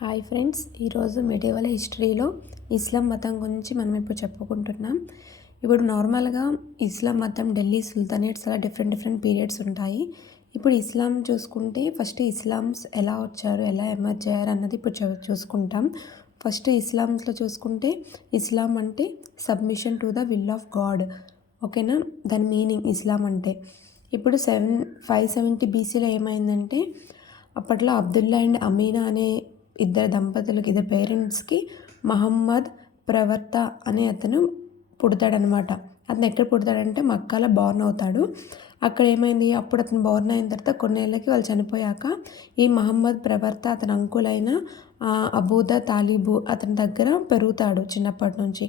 Hi friends, ఈరోజు medieval హిస్టరీలో ఇస్లాం మతం గురించి మనం ఇప్పుడు చెప్పుకుంటున్నాం. ఇప్పుడు నార్మల్గా ఇస్లాం మతం ఢిల్లీ సుల్తానేట్స్ అలా డిఫరెంట్ పీరియడ్స్ ఉంటాయి. ఇప్పుడు ఇస్లాం చూసుకుంటే ఫస్ట్ ఇస్లామ్స్ ఎలా వచ్చారు, ఎలా ఎమర్జ్ అయ్యారు అన్నది ఇప్పుడు చూసుకుంటాం. ఫస్ట్ ఇస్లామ్స్లో చూసుకుంటే ఇస్లాం అంటే submission to the will of God. ఓకేనా, దాని మీనింగ్ ఇస్లాం అంటే. ఇప్పుడు 570 బీసీలో ఏమైందంటే, అప్పట్లో అబ్దుల్లా అండ్ అమీనా అనే ఇద్దరు పేరెంట్స్కి మహమ్మద్ ప్రవర్త అనే అతను పుడతాడనమాట. అతను ఎక్కడ పుడతాడంటే మక్కాలో బోర్న్ అవుతాడు. అక్కడ ఏమైంది, అప్పుడు అతను బోర్న్ అయిన తర్వాత కొన్నేళ్ళకి వాళ్ళు చనిపోయాక ఈ మహమ్మద్ ప్రవర్త అతని అంకులైన అబూదా తాలిబు అతని దగ్గర పెరుగుతాడు. చిన్నప్పటి నుంచి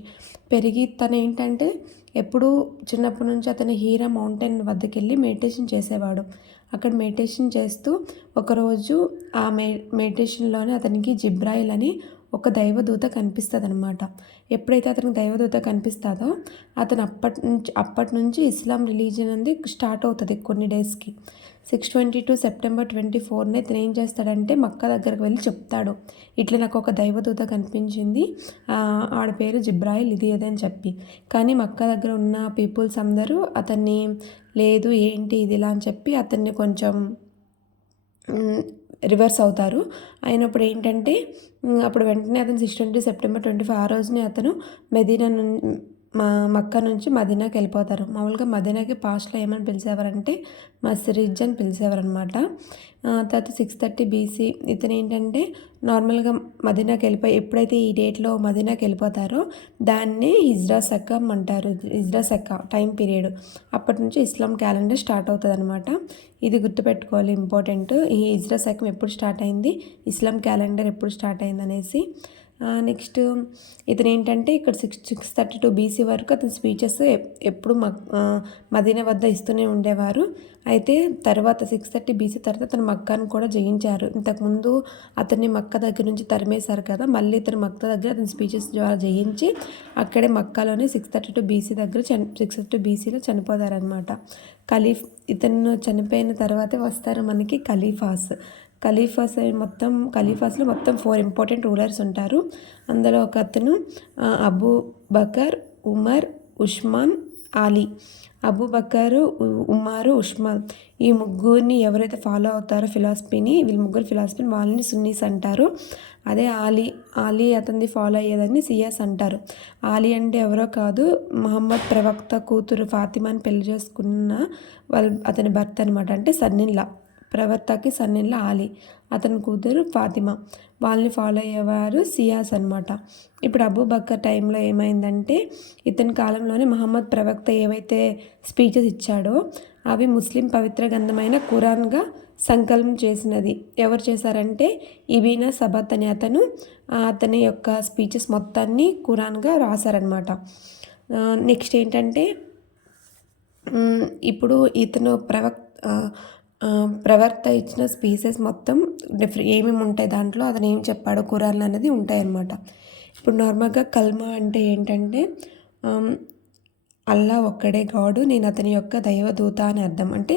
పెరిగి తను ఏంటంటే ఎప్పుడూ చిన్నప్పటి నుంచి అతను హీరా మౌంటైన్ వద్దకు వెళ్ళి మెడిటేషన్ చేసేవాడు. అక్కడ మెడిటేషన్ చేస్తూ ఒకరోజు ఆ మెడిటేషన్లోనే అతనికి జిబ్రాయిల్ అని ఒక దైవదూత కనిపిస్తుంది అనమాట. ఎప్పుడైతే అతనికి దైవదూత కనిపిస్తుందో అతను అప్పటి నుంచి ఇస్లాం రిలీజియన్ అనేది స్టార్ట్ అవుతుంది కొన్ని డేస్కి. 622 సెప్టెంబర్ 24 ఇతను ఏం చేస్తాడంటే మక్కా దగ్గరకు వెళ్ళి చెప్తాడు, ఇట్లా నాకు ఒక దైవదూత కనిపించింది, ఆడ పేరు జిబ్రాయిల్, ఇది అని చెప్పి. కానీ మక్కా దగ్గర ఉన్న పీపుల్స్ అందరూ అతన్ని లేదు ఏంటి ఇది ఇలా అని చెప్పి అతన్ని కొంచెం రివర్స్ అవుతారు. అయినప్పుడు ఏంటంటే అప్పుడు వెంటనే అతను 620 సెప్టెంబర్ 25 ఆ రోజునే అతను మక్కా నుంచి మదీనాకి వెళ్ళిపోతారు. మామూలుగా మదీనాకి పాస్ట్లో ఏమని పిలిచేవారంటే మస్రిజ్ అని పిలిచేవారనమాట. తర్వాత 630 బీసీ ఇతను ఏంటంటే నార్మల్గా మదీనాకి వెళ్ళిపోయి ఎప్పుడైతే ఈ డేట్లో మదీనాకి వెళ్ళిపోతారో దాన్నే హిజ్రా సక్కం అంటారు. హిజ్రా సక్క టైం పీరియడ్. అప్పటి నుంచి ఇస్లాం క్యాలెండర్ స్టార్ట్ అవుతుంది అనమాట. ఇది గుర్తుపెట్టుకోవాలి, ఇంపార్టెంట్. ఈ హిజ్రా సక్కం ఎప్పుడు స్టార్ట్ అయింది, ఇస్లాం క్యాలెండర్ ఎప్పుడు స్టార్ట్ అయింది అనేసి. నెక్స్ట్ ఇతను ఏంటంటే ఇక్కడ 632 బీసీ వరకు అతని స్పీచెస్ ఎప్పుడు మదీనా వద్ద ఇస్తూనే ఉండేవారు. అయితే తర్వాత 630 బీసీ తర్వాత అతను మక్కాను కూడా జయించారు. ఇంతకుముందు అతన్ని మక్కా దగ్గర నుంచి తరిమేశారు కదా, మళ్ళీ ఇతను మక్కా దగ్గర అతని స్పీచెస్ ద్వారా జయించి అక్కడే మక్కాలోనే 632 బీసీ దగ్గర 632 బీసీలో చనిపోతారనమాట. ఇతను చనిపోయిన తర్వాతే వస్తారు మనకి ఖలీఫాస్లో మొత్తం 4 ఇంపార్టెంట్ రూలర్స్ ఉంటారు. అందులో ఒక అతను Abu Bakr, Umar, Osman, Ali. Abu Bakr, Umar, Osman ఈ ముగ్గురిని ఎవరైతే ఫాలో అవుతారో వీళ్ళ ముగ్గురు ఫిలాసఫీని వాళ్ళని సున్నీస్ అంటారు. అదే ఆలీ అతనిది ఫాలో అయ్యేదాన్ని సియాస్ అంటారు. ఆలీ అంటే ఎవరో కాదు, మహమ్మద్ ప్రవక్త కూతురు ఫాతిమాని పెళ్లి చేసుకున్న అతని భర్త అనమాట. అంటే సన్నిన్లా, ప్రవర్తకి సన్నిన్లా ఆలీ, అతని కూతురు ఫాతిమా. వాళ్ళని ఫాలో అయ్యేవారు సియాస్ అనమాట. ఇప్పుడు అబూ బకర్ టైంలో ఏమైందంటే ఇతని కాలంలోనే మహమ్మద్ ప్రవక్త ఏవైతే స్పీచెస్ ఇచ్చాడో అవి ముస్లిం పవిత్ర గ్రంథమైన ఖురాన్గా సంకలనం చేసినది ఎవరు చేశారంటే ఇబీనా సబత్ అనే అతని యొక్క స్పీచెస్ మొత్తాన్ని ఖురాన్గా రాశారనమాట. నెక్స్ట్ ఏంటంటే ఇప్పుడు ఇతను ప్రవర్త ఇచ్చిన స్పీచెస్ మొత్తం ఏమేమి ఉంటాయి దాంట్లో, అతను ఏం చెప్పాడో ఖురాన్లో అనేది ఉంటాయి అన్నమాట. ఇప్పుడు నార్మల్గా కల్మా అంటే ఏంటంటే అల్లా ఒక్కడే గాడు, నేను అతని యొక్క దైవదూత అని అర్థం. అంటే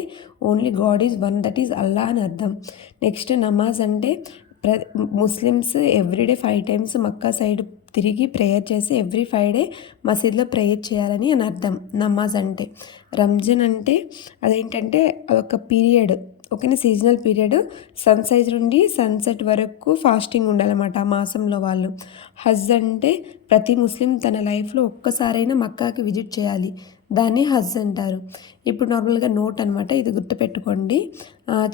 only God is one, that is Allah అని అర్థం. నెక్స్ట్ నమాజ్ అంటే Muslims everyday 5 times Mecca side తిరిగి ప్రేయర్ చేసి ఎవ్రీ ఫ్రైడే మసీద్లో ప్రేయర్ చేయాలని అని అర్థం నమాజ్ అంటే. రంజాన్ అంటే అదేంటంటే అదొక పీరియడ్, ఓకేనా, సీజనల్ పీరియడ్. సన్సైజ్ నుండి సన్సెట్ వరకు ఫాస్టింగ్ ఉండాలన్నమాట ఆ మాసంలో వాళ్ళు. హజ్ అంటే ప్రతి ముస్లిం తన లైఫ్లో ఒక్కసారైనా మక్కాకి విజిట్ చేయాలి, దాన్ని హజ్ అంటారు. ఇప్పుడు నార్మల్గా నోట్ అనమాట, ఇది గుర్తుపెట్టుకోండి.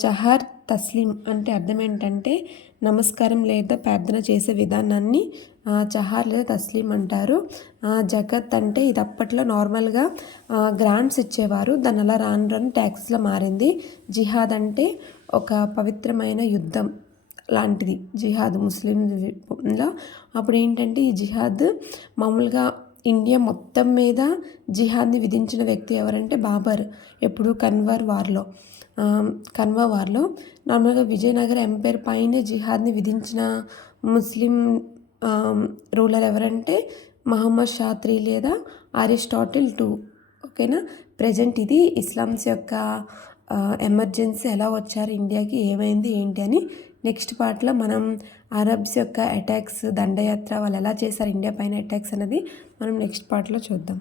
చహార్ తస్లీం అంటే అర్థం ఏంటంటే నమస్కారం లేదా ప్రార్థన చేసే విధానాన్ని చహార్ లేదా తస్లీం అంటారు. జకత్ అంటే ఇది అప్పట్లో నార్మల్గా గ్రాంట్స్ ఇచ్చేవారు, దాని అలా రాను ట్యాక్స్లో మారింది. జిహాద్ అంటే ఒక పవిత్రమైన యుద్ధం లాంటిది జిహాద్ ముస్లింలో. అప్పుడు ఏంటంటే ఈ జిహాద్ మామూలుగా ఇండియా మొత్తం మీద జిహాద్ని విధించిన వ్యక్తి ఎవరంటే బాబర్. ఎప్పుడు కన్వా వార్లో నార్మల్గా విజయనగర ఎంపైర్ పైనే జిహాద్ని విధించిన ముస్లిం రూలర్ ఎవరంటే మహమ్మద్ షా III లేదా అరిస్టాటిల్ II. ఓకేనా, ప్రజెంట్ ఇది ఇస్లామ్స్ యొక్క ఎమర్జెన్సీ ఎలా వచ్చారు ఇండియాకి, ఏమైంది ఏంటి అని నెక్స్ట్ పార్ట్లో మనం అరబ్స్ యొక్క అటాక్స్, దండయాత్ర, వాళ్ళు ఎలా చేశారు ఇండియా పైన అటాక్స్ అనేది మనం నెక్స్ట్ పార్ట్లో చూద్దాం.